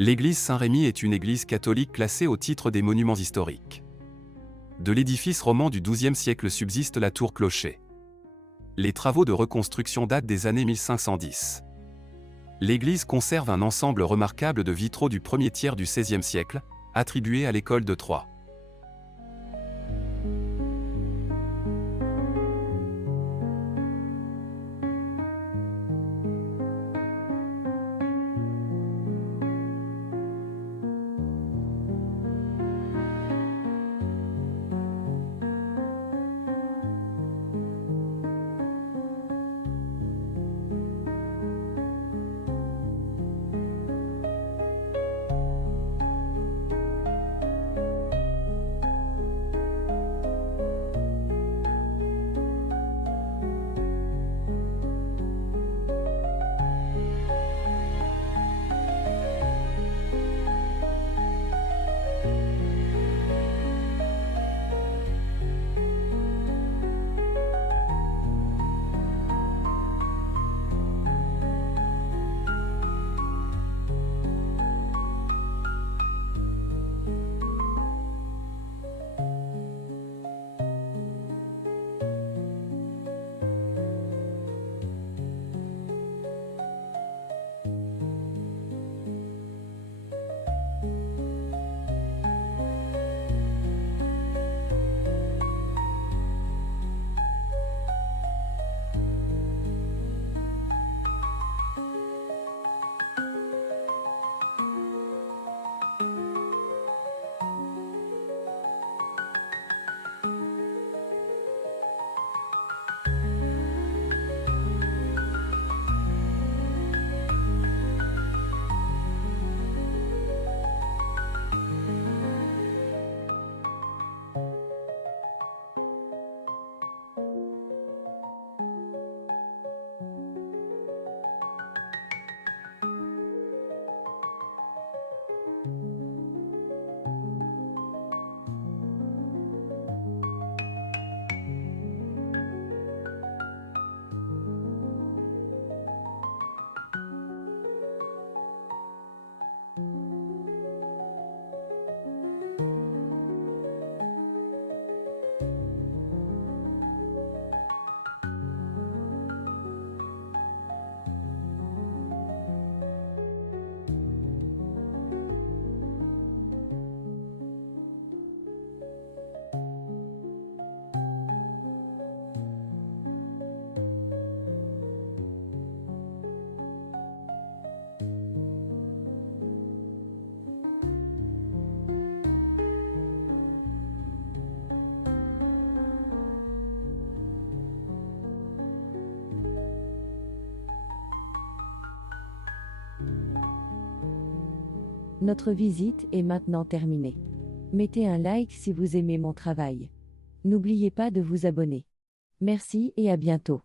L'église Saint-Rémi est une église catholique classée au titre des monuments historiques. De l'édifice roman du XIIe siècle subsiste la tour clocher. Les travaux de reconstruction datent des années 1510. L'église conserve un ensemble remarquable de vitraux du premier tiers du XVIe siècle, attribués à l'école de Troyes. Notre visite est maintenant terminée. Mettez un like si vous aimez mon travail. N'oubliez pas de vous abonner. Merci et à bientôt.